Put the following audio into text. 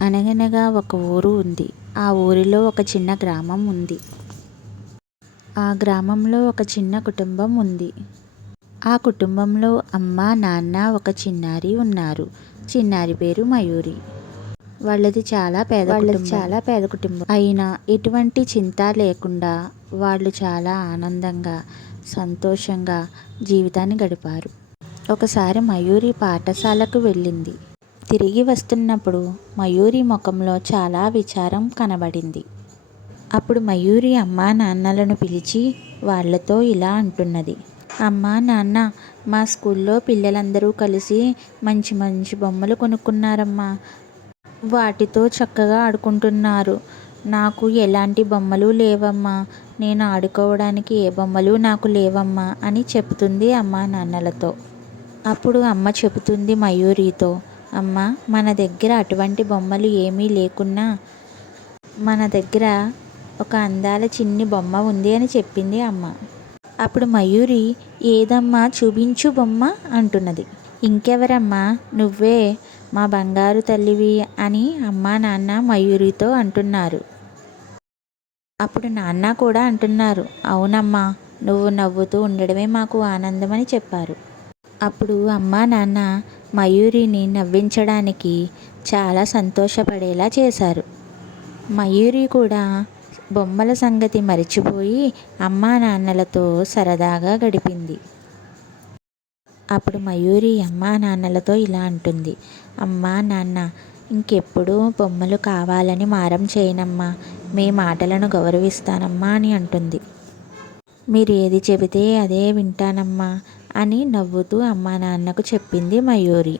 అనగనగా ఒక ఊరు ఉంది. ఆ ఊరిలో ఒక చిన్న గ్రామం ఉంది. ఆ గ్రామంలో ఒక చిన్న కుటుంబం ఉంది. ఆ కుటుంబంలో అమ్మ, నాన్న, ఒక చిన్నారి ఉన్నారు. చిన్నారి పేరు మయూరి. వాళ్ళది చాలా పేద కుటుంబం. అయినా ఎటువంటి చింత లేకుండా వాళ్ళు చాలా ఆనందంగా, సంతోషంగా జీవితాన్ని గడిపారు. ఒకసారి మయూరి పాఠశాలకు వెళ్ళింది. తిరిగి వస్తున్నప్పుడు మయూరి ముఖంలో చాలా విచారం కనబడింది. అప్పుడు మయూరి అమ్మా నాన్నలను పిలిచి వాళ్లతో ఇలా అంటున్నది. అమ్మా నాన్న, మా స్కూల్లో పిల్లలందరూ కలిసి మంచి మంచి బొమ్మలు కొనుక్కున్నారమ్మా. వాటితో చక్కగా ఆడుకుంటున్నారు. నాకు ఎలాంటి బొమ్మలు లేవమ్మా. నేను ఆడుకోవడానికి ఏ బొమ్మలు నాకు లేవమ్మా అని చెప్తుంది అమ్మా నాన్నలతో. అప్పుడు అమ్మ చెబుతుంది మయూరితో, అమ్మ, మన దగ్గర అటువంటి బొమ్మలు ఏమీ లేకున్నా మన దగ్గర ఒక అందాల చిన్ని బొమ్మ ఉంది అని చెప్పింది అమ్మ. అప్పుడు మయూరి, ఏదమ్మా చూపించు బొమ్మ అంటున్నది. ఇంకెవరమ్మా, నువ్వే మా బంగారు తల్లివి అని అమ్మా నాన్న మయూరితో అంటున్నారు. అప్పుడు నాన్న కూడా అంటున్నారు, అవునమ్మా, నువ్వు నవ్వుతూ ఉండడమే మాకు ఆనందమని చెప్పారు. అప్పుడు అమ్మా నాన్న మయూరిని నవ్వించడానికి చాలా సంతోషపడేలా చేశారు. మయూరి కూడా బొమ్మల సంగతి మరిచిపోయి అమ్మా నాన్నలతో సరదాగా గడిపింది. అప్పుడు మయూరి అమ్మా నాన్నలతో ఇలా అంటుంది, అమ్మా నాన్న, ఇంకెప్పుడు బొమ్మలు కావాలని మారం చేయనమ్మా. మీ మాటలను గౌరవిస్తానమ్మా అని అంటుంది. మీరు ఏది చెబితే అదే వింటానమ్మా అని నవ్వుతూ అమ్మా నాన్నకు చెప్పింది మయూరి.